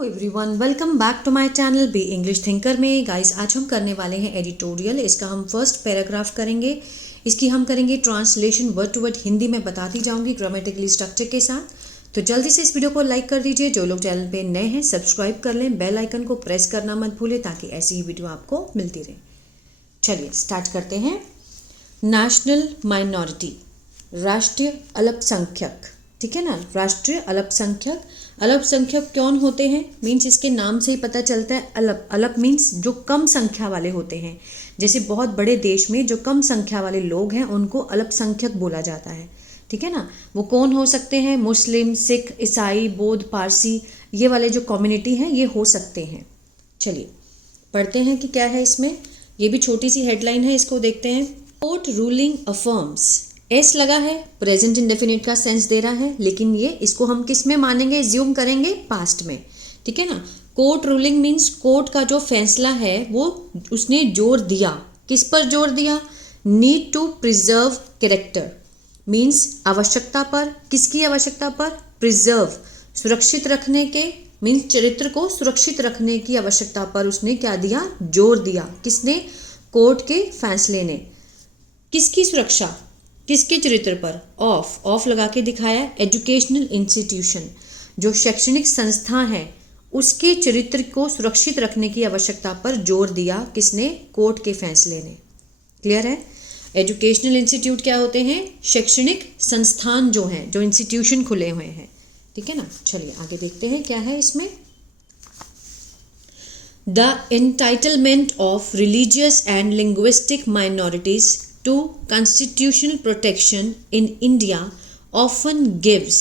Hello everyone, welcome back to my channel be English thinker में। Guys, आज हम करने वाले हैं एडिटोरियल। इसका हम फर्स्ट पैराग्राफ करेंगे। इसकी हम करेंगे translation word to word. Hindi में बताती जाऊंगी ग्रामेटिकली स्ट्रक्चर के साथ। तो जल्दी से इस वीडियो को लाइक कर दीजिए। जो लोग चैनल पे नए हैं सब्सक्राइब कर लें, बेल आइकन को प्रेस करना मत भूलें ताकि ऐसी ही वीडियो आपको मिलती रहे। चलिए स्टार्ट करते हैं। नेशनल माइनॉरिटी, राष्ट्रीय अल्पसंख्यक, ठीक है ना। राष्ट्रीय अल्पसंख्यक, अल्पसंख्यक कौन होते हैं? मीन्स इसके नाम से ही पता चलता है। अल्प मीन्स जो कम संख्या वाले होते हैं। जैसे बहुत बड़े देश में जो कम संख्या वाले लोग हैं उनको अल्पसंख्यक बोला जाता है, ठीक है ना। वो कौन हो सकते हैं? मुस्लिम, सिख, ईसाई, बौद्ध, पारसी, ये वाले जो कम्युनिटी हैं ये हो सकते हैं। चलिए पढ़ते हैं कि क्या है इसमें। ये भी छोटी सी हेडलाइन है, इसको देखते हैं। कोर्ट रूलिंग अफर्म्स, एस लगा है, प्रेजेंट इंडेफिनिट का सेंस दे रहा है, लेकिन ये इसको हम किस में मानेंगे? ज्यूम करेंगे पास्ट में, ठीक है ना। कोर्ट रूलिंग मीन्स कोर्ट का जो फैसला है वो उसने जोर दिया। किस पर जोर दिया? Need to preserve character, means आवश्यकता पर। किसकी आवश्यकता पर? प्रिजर्व, सुरक्षित रखने के, मीन्स चरित्र को सुरक्षित रखने की आवश्यकता पर उसने क्या दिया? जोर दिया। किसने? कोर्ट के फैसले ने। किसकी सुरक्षा? किसके चरित्र पर? ऑफ लगा के दिखाया। एजुकेशनल इंस्टीट्यूशन, जो शैक्षणिक संस्था है उसके चरित्र को सुरक्षित रखने की आवश्यकता पर जोर दिया। किसने? कोर्ट के फैसले ने। क्लियर है? एजुकेशनल इंस्टीट्यूट क्या होते हैं? शैक्षणिक संस्थान जो हैं, जो इंस्टीट्यूशन खुले हुए हैं, ठीक है ना। चलिए आगे देखते हैं क्या है इसमें। The entitlement of religious and linguistic minorities to constitutional protection in India often gives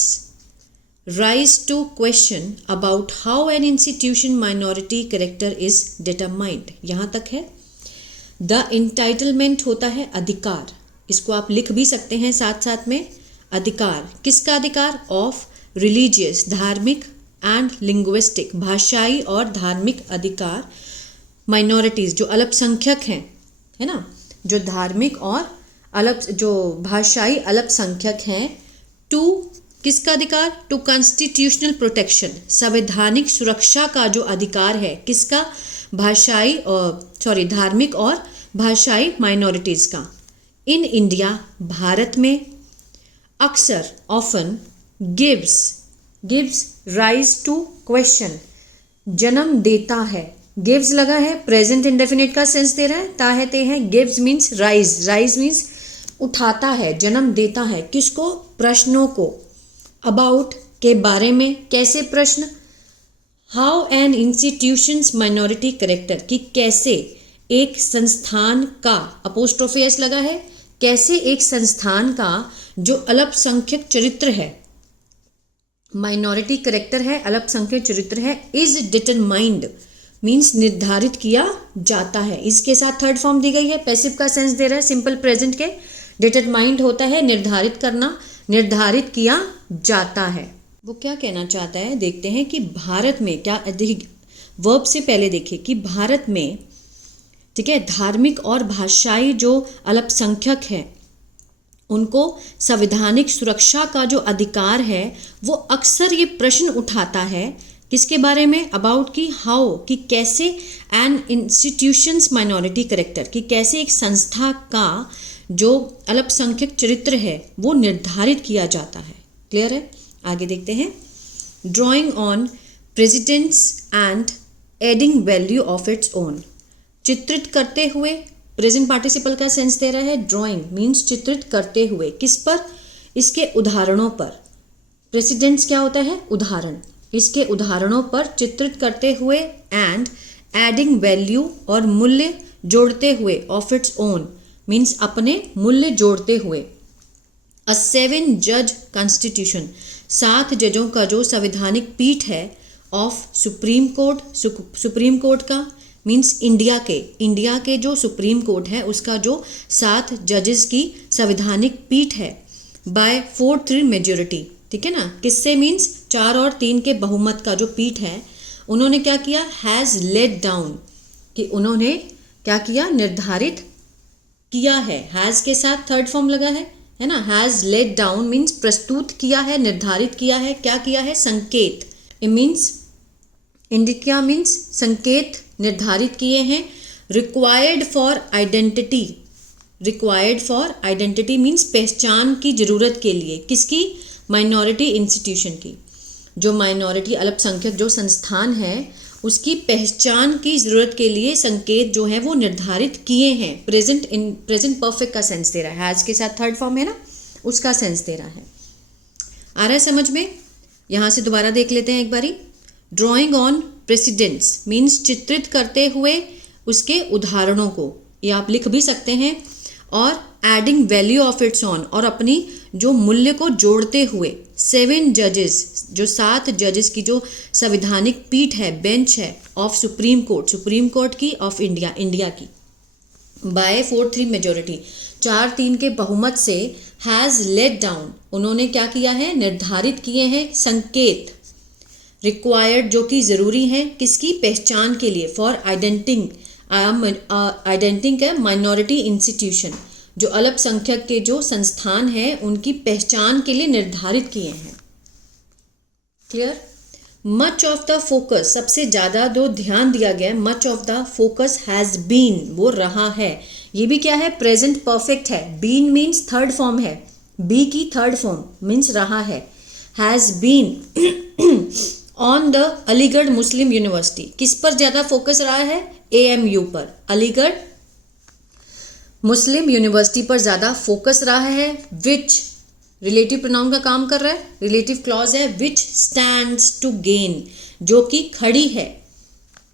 rise to question about how an institution minority character is determined। यहाँ तक है। The entitlement होता है अधिकार, इसको आप लिख भी सकते हैं साथ साथ में। अधिकार, किसका अधिकार? ऑफ रिलीजियस, धार्मिक, एंड लिंग्विस्टिक, भाषाई और धार्मिक अधिकार। माइनॉरिटीज, जो अल्पसंख्यक हैं, है ना, जो धार्मिक और जो भाषाई अल्पसंख्यक हैं। टू, किसका अधिकार? टू कॉन्स्टिट्यूशनल प्रोटेक्शन, संवैधानिक सुरक्षा का जो अधिकार है। किसका? भाषाई और धार्मिक और भाषाई माइनॉरिटीज का। इन इंडिया, भारत में। अक्सर, often, gives rise to question, जन्म देता है। गिव्स लगा है, प्रेजेंट इंडेफिनिट का सेंस दे रहा है, ताहते हैं। गिव्स मीन्स राइज मीन्स उठाता है, जन्म देता है। किसको? प्रश्नों को। अबाउट, के बारे में। कैसे प्रश्न? How an institutions minority character, कि कैसे एक संस्थान का, अपोस्ट्रोफी एस लगा है, कैसे एक संस्थान का जो अल्पसंख्यक चरित्र है, माइनॉरिटी कैरेक्टर है, अल्पसंख्यक चरित्र है, इज डिटरमाइंड मीन्स निर्धारित किया जाता है। इसके साथ थर्ड फॉर्म दी गई है, पैसिव का सेंस दे रहा है सिंपल प्रेजेंट के। डिटरमाइंड होता है निर्धारित करना, निर्धारित किया जाता है। वो क्या कहना चाहता है देखते हैं कि भारत में क्या, वर्ब से पहले देखिए कि भारत में, ठीक है, धार्मिक और भाषाई जो अल्पसंख्यक है उनको संवैधानिक सुरक्षा का जो अधिकार है वो अक्सर ये प्रश्न उठाता है। किसके बारे में? अबाउट, की हाउ, कि कैसे एन इंस्टीट्यूशंस माइनॉरिटी कैरेक्टर, कि कैसे एक संस्था का जो अल्पसंख्यक चरित्र है वो निर्धारित किया जाता है। क्लियर है? आगे देखते हैं। Drawing on precedents and adding value of its own, चित्रित करते हुए, प्रेजेंट पार्टिसिपल का सेंस दे रहा है। ड्राइंग मीन्स चित्रित करते हुए। किस पर? इसके उदाहरणों पर। प्रेसिडेंट्स क्या होता है? उदाहरण। इसके उदाहरणों पर चित्रित करते हुए, एंड एडिंग वैल्यू, और मूल्य जोड़ते हुए, ऑफ इट्स ओन मीन्स अपने मूल्य जोड़ते हुए। अ 7 जज कॉन्स्टिट्यूशन, 7 जजों का जो संवैधानिक पीठ है, ऑफ सुप्रीम कोर्ट का मीन्स इंडिया के जो सुप्रीम कोर्ट है उसका जो 7 जजेस की संवैधानिक पीठ है। बाय 4-3 मेजोरिटी, ठीक है ना। किससे? मीन्स 4 और 3 के बहुमत का जो पीठ है उन्होंने क्या किया? हैज़ लेड डाउन, कि उन्होंने क्या किया? निर्धारित किया है। हैज़ के साथ थर्ड फॉर्म लगा है ना। हैज़ लेड डाउन मीन्स प्रस्तुत किया है, निर्धारित किया है। क्या किया है? संकेत। इट मीन्स इंडिका मीन्स संकेत निर्धारित किए हैं। Required for identity, required for identity means पहचान की जरूरत के लिए, किसकी? माइनॉरिटी इंस्टीट्यूशन की। जो माइनॉरिटी अल्पसंख्यक जो संस्थान है उसकी पहचान की जरूरत के लिए संकेत जो है वो निर्धारित किए हैं। प्रेजेंट परफेक्ट का सेंस दे रहा है, हैज के साथ थर्ड फॉर्म है ना, उसका सेंस दे रहा है। आ रहा है समझ में? यहाँ से दोबारा देख लेते हैं एक बारी। ड्राइंग ऑन प्रेसिडेंट्स मीन्स चित्रित करते हुए उसके उदाहरणों को, ये आप लिख भी सकते हैं। और adding value of it's on, और अपनी जो मूल्य को जोड़ते हुए। 7 जजेस, जो 7 जजेस की जो संवैधानिक पीठ है, बेंच है of supreme court, supreme court की ऑफ इंडिया, इंडिया की, बाय 4-3 मेजोरिटी, 4-3 के बहुमत से, हैज़ लेट डाउन, उन्होंने क्या किया है? निर्धारित किए हैं संकेत। रिक्वायर्ड जो कि ज़रूरी है, किसकी? पहचान के लिए। फॉर आइडेंटिंग माइनॉरिटी इंस्टीट्यूशन, जो अल्पसंख्यक के जो संस्थान है उनकी पहचान के लिए निर्धारित किए हैं। Clear? Much of the focus, सबसे ज़्यादा जो ध्यान दिया गया, much of the focus has been, वो रहा है। ये भी क्या है? प्रेजेंट परफेक्ट है। बीन मीन्स थर्ड फॉर्म है, बी की थर्ड फॉर्म मीन्स रहा है। Has been on the Aligarh Muslim University, किस पर ज़्यादा फोकस रहा है? AMU पर, अलीगढ़ मुस्लिम यूनिवर्सिटी पर ज़्यादा फोकस रहा है। विच रिलेटिव प्रोनाउन का काम कर रहा है, रिलेटिव क्लॉज है। विच स्टैंड्स टू गेन, जो कि खड़ी है,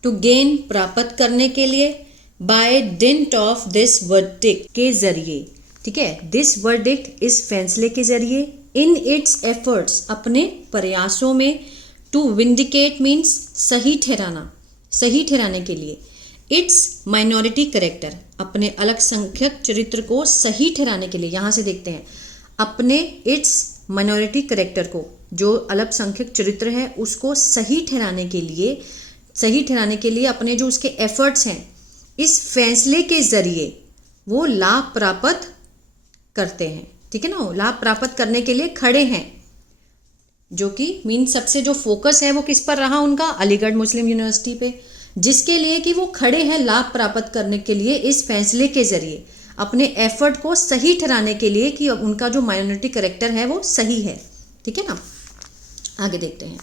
टू गेन प्राप्त करने के लिए। By dint of this verdict, के जरिए, ठीक है, दिस वर्डिक्ट इस फैसले के जरिए। इन इट्स एफर्ट्स, अपने प्रयासों में। टू विंडिकेट मीन्स सही ठहराना, सही ठहराने के लिए। इट्स माइनॉरिटी करेक्टर, अपने अल्पसंख्यक चरित्र को सही ठहराने के लिए। यहाँ से देखते हैं, अपने इट्स माइनॉरिटी करेक्टर को, जो अल्पसंख्यक चरित्र है उसको सही ठहराने के लिए, सही ठहराने के लिए अपने जो उसके एफर्ट्स हैं, इस फैसले के जरिए वो लाभ प्राप्त करते हैं। ठीक है ना, लाभ प्राप्त करने के लिए खड़े हैं। जो कि मीन सबसे जो फोकस है वो किस पर रहा उनका? अलीगढ़ मुस्लिम यूनिवर्सिटी पे, जिसके लिए कि वो खड़े हैं लाभ प्राप्त करने के लिए इस फैसले के जरिए, अपने एफर्ट को सही ठहराने के लिए कि उनका जो माइनॉरिटी करेक्टर है वो सही है। ठीक है ना, आगे देखते हैं।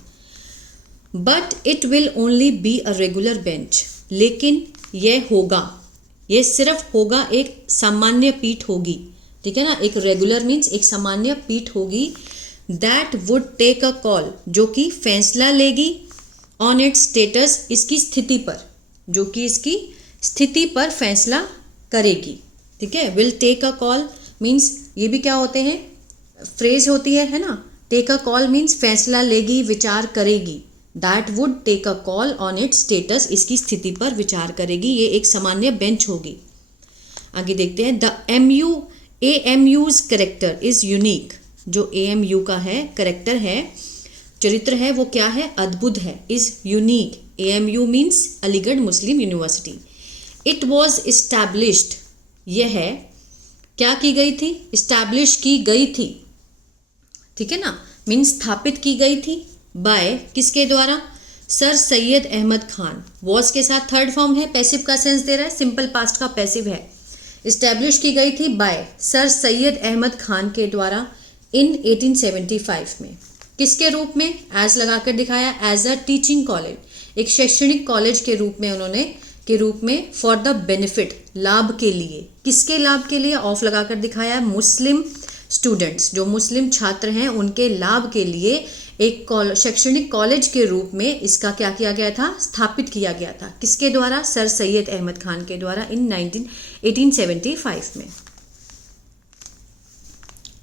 But it will only be a regular bench, लेकिन यह होगा, ये सिर्फ होगा, एक सामान्य पीठ होगी। ठीक है ना, एक रेगुलर मीन्स एक सामान्य पीठ होगी। That would take a call, जो कि फैसला लेगी। ऑन इट्स स्टेटस, इसकी स्थिति पर, जो कि इसकी स्थिति पर फैसला करेगी। ठीक है, will take a call means ये भी क्या होते हैं? फ्रेज होती है ना। टेक अ कॉल मीन्स फैसला लेगी, विचार करेगी। That would take a call on its status, इसकी स्थिति पर विचार करेगी। ये एक सामान्य बेंच होगी। आगे देखते हैं। The AMU's character is unique, जो AMU का है करेक्टर है, चरित्र है, वो क्या है? अद्भुत है। Is unique, AMU means Aligarh Muslim university. It was established, यह है क्या की गई थी? इस्टेब्लिश की गई थी। ठीक है ना, मीन्स स्थापित की गई थी। बाय किसके द्वारा? सर सैयद अहमद खान। वॉज के साथ थर्ड फॉर्म है, पैसिव का सेंस दे रहा है, सिंपल पास्ट का पैसिव है। इस्टेब्लिश की गई थी बाय सर सैयद अहमद खान के द्वारा इन 1875 में। किसके रूप में? एज लगाकर दिखाया, एज अ टीचिंग कॉलेज, एक शैक्षणिक कॉलेज के रूप में उन्होंने, के रूप में। फॉर द बेनिफिट, लाभ के लिए। किसके लाभ के लिए? ऑफ लगाकर दिखाया, मुस्लिम स्टूडेंट्स, जो मुस्लिम छात्र हैं उनके लाभ के लिए एक शैक्षणिक कॉलेज के रूप में इसका क्या किया गया था? स्थापित किया गया था। किसके द्वारा? सर सैयद अहमद खान के द्वारा इन 1875 में।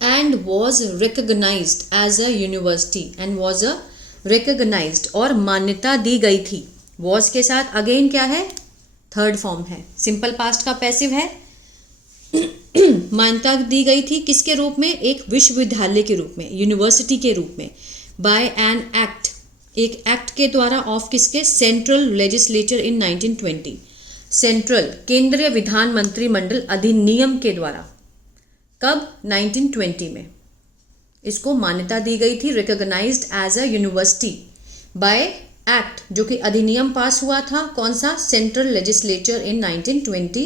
And was recognised as a university, and was a recognised, और मान्यता दी गई थी। वॉज के साथ अगेन क्या है? थर्ड फॉर्म है, सिंपल पास्ट का पैसिव है। मान्यता दी गई थी किसके रूप में? एक विश्वविद्यालय के रूप में, यूनिवर्सिटी के रूप में। बाय एन एक्ट, एक एक्ट के द्वारा। ऑफ किसके? सेंट्रल लेजिस्लेचर इन 1920, सेंट्रल केंद्रीय विधान मंत्रिमंडल अधिनियम के द्वारा। कब? 1920 में इसको मान्यता दी गई थी। Recognised as a university by act जो कि अधिनियम पास हुआ था, कौन सा, सेंट्रल लेजिस्लेचर इन 1920,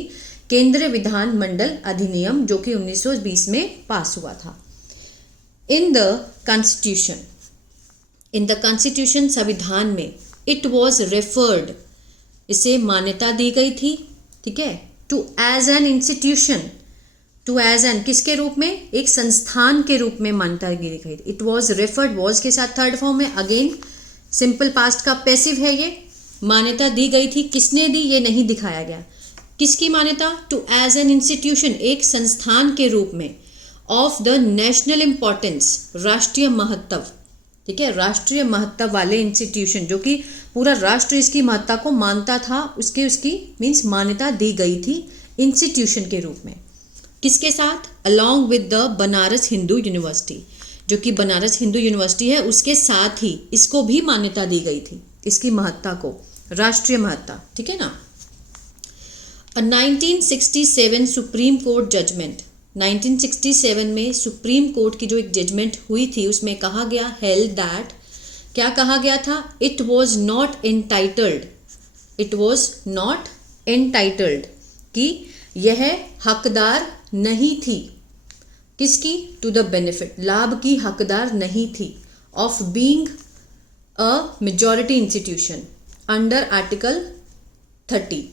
केंद्रीय विधान मंडल अधिनियम जो कि 1920 में पास हुआ था। इन द कॉन्स्टिट्यूशन संविधान में इट वॉज रेफर्ड, इसे मान्यता दी गई थी, ठीक है, to as an institution, to as an किसके रूप में, एक संस्थान के रूप में मान्यता दी गई थी। इट वॉज रेफर्ड, वॉज के साथ थर्ड फॉर्म है, अगेन सिंपल पास्ट का पैसिव है, ये मान्यता दी गई थी, किसने दी ये नहीं दिखाया गया, किसकी मान्यता, टू एज एन इंस्टीट्यूशन, एक संस्थान के रूप में, ऑफ द नेशनल इंपॉर्टेंस, राष्ट्रीय महत्व, ठीक है, राष्ट्रीय महत्व वाले इंस्टीट्यूशन, जो कि पूरा राष्ट्र इसकी महत्ता को मानता था, उसकी मीन्स मान्यता दी गई थी इंस्टीट्यूशन के रूप में, किसके साथ, along with the Banaras Hindu university, जो कि बनारस हिंदू यूनिवर्सिटी है उसके साथ ही इसको भी मान्यता दी गई थी, इसकी महत्ता को, राष्ट्रीय महत्ता, ठीक है ना। 1967 सुप्रीम कोर्ट जजमेंट, 1967 में सुप्रीम कोर्ट की जो एक जजमेंट हुई थी उसमें कहा गया, हेल्ड दैट, क्या कहा गया था, it was not entitled, it was not entitled, कि यह हकदार नहीं थी, किसकी, टू द बेनिफिट, लाभ की हकदार नहीं थी, of being a majority institution under article 30,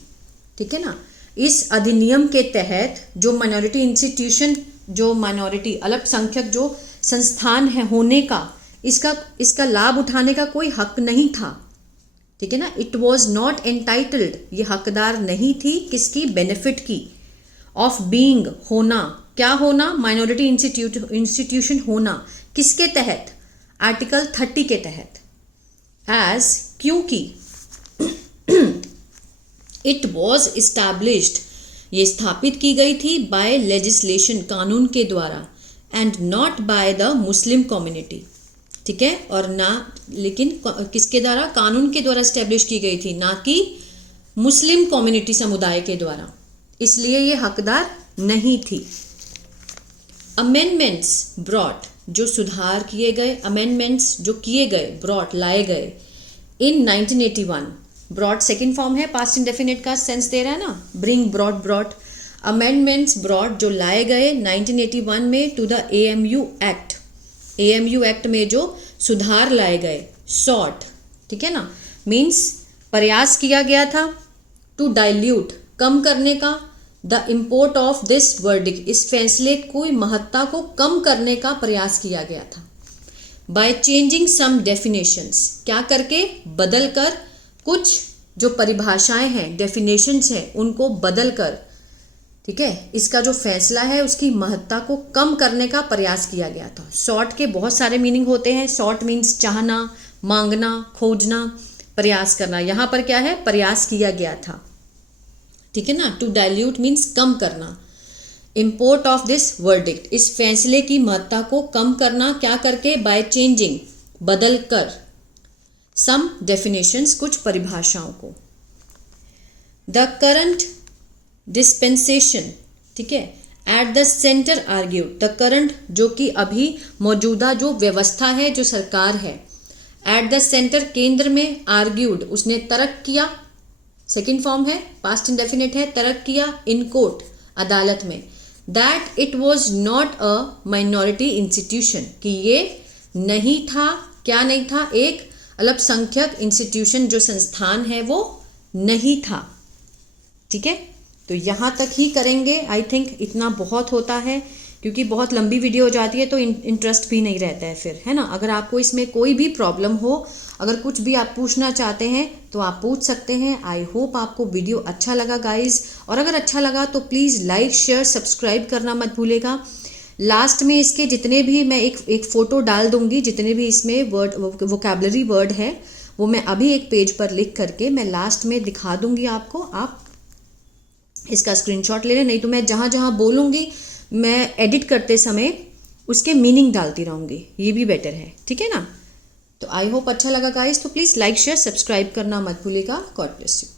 ठीक है ना। इस अधिनियम के तहत जो माइनॉरिटी इंस्टीट्यूशन, जो माइनॉरिटी अल्पसंख्यक जो संस्थान है होने का, इसका लाभ उठाने का कोई हक नहीं था, ठीक है ना। इट वॉज नॉट एंटाइटल्ड, ये हकदार नहीं थी, किसकी, बेनिफिट की, ऑफ बीइंग, होना, क्या होना, माइनॉरिटी इंस्टीट्यूशन होना, किसके तहत, आर्टिकल 30 के तहत, एज, क्योंकि इट वॉज इस्टैब्लिश्ड, ये स्थापित की गई थी, बाय लेजिस्लेशन, कानून के द्वारा, and not by the Muslim community, ठीक है, और ना, लेकिन किसके द्वारा, कानून के द्वारा इस्टेब्लिश की गई थी, ना कि मुस्लिम कम्युनिटी समुदाय के द्वारा, इसलिए ये हकदार नहीं थी। अमेंडमेंट्स ब्रॉट, जो सुधार किए गए, अमेंडमेंट्स जो किए गए, ब्रॉट लाए गए, इन 1981, ब्रॉट सेकेंड फॉर्म है, पास्ट इंडेफिनिट का सेंस दे रहा है ना, ब्रिंग, ब्रॉट, अमेंडमेंट्स ब्रॉट जो लाए गए 1981 में to the AMU act, AMU act में जो सुधार लाए गए, सॉट, ठीक है ना, मीन्स प्रयास किया गया था, टू डाइल्यूट, कम करने का, the import of this verdict, इस फैसले की महत्ता को कम करने का प्रयास किया गया था, बाय चेंजिंग सम डेफिनेशंस, क्या करके, बदल कर, कुछ जो परिभाषाएं हैं, डेफिनेशंस हैं, उनको बदल कर, ठीक है, इसका जो फैसला है उसकी महत्ता को कम करने का प्रयास किया गया था। सॉर्ट के बहुत सारे मीनिंग होते हैं, सॉर्ट मीन्स चाहना, मांगना, खोजना, प्रयास करना, यहाँ पर क्या है, प्रयास किया गया था, ठीक है ना। टू डाइल्यूट मीन्स कम करना, इम्पोर्ट ऑफ दिस वर्डिक्ट, इस फैसले की महत्ता को कम करना, क्या करके, बाय चेंजिंग, बदल कर, सम डेफिनेशंस, कुछ परिभाषाओं को, द करंट डिस्पेंसेशन, ठीक है, at the centre argued, the current जो कि अभी मौजूदा जो व्यवस्था है, जो सरकार है, एट द सेंटर केंद्र में, आर्ग्यूड उसने तर्क किया, सेकेंड फॉर्म है, पास्ट इंडेफिनिट है, तर्क किया, इन कोर्ट अदालत में, that it was not a minority institution, कि ये नहीं था, क्या नहीं था, एक अल्पसंख्यक इंस्टीट्यूशन जो संस्थान है वो नहीं था, ठीक है। तो यहाँ तक ही करेंगे, आई थिंक इतना बहुत होता है, क्योंकि बहुत लंबी वीडियो हो जाती है तो इंटरेस्ट भी नहीं रहता है फिर, है ना। अगर आपको इसमें कोई भी प्रॉब्लम हो, अगर कुछ भी आप पूछना चाहते हैं तो आप पूछ सकते हैं। आई होप आपको वीडियो अच्छा लगा गाइज, और अगर अच्छा लगा तो प्लीज़ लाइक, शेयर, सब्सक्राइब करना मत भूलेगा। लास्ट में इसके जितने भी मैं एक फ़ोटो डाल दूंगी, जितने भी इसमें वर्ड, वोकैबलरी वर्ड है, वो मैं अभी एक पेज पर लिख करके मैं लास्ट में दिखा दूंगी आपको, आप इसका स्क्रीनशॉट ले लें, नहीं तो मैं जहाँ जहाँ बोलूँगी मैं एडिट करते समय उसके मीनिंग डालती रहूँगी, ये भी बेटर है, ठीक है ना। तो आई होप अच्छा लगा गाइस, तो प्लीज़ लाइक, शेयर, सब्सक्राइब करना मत भूलिएगा। God bless you.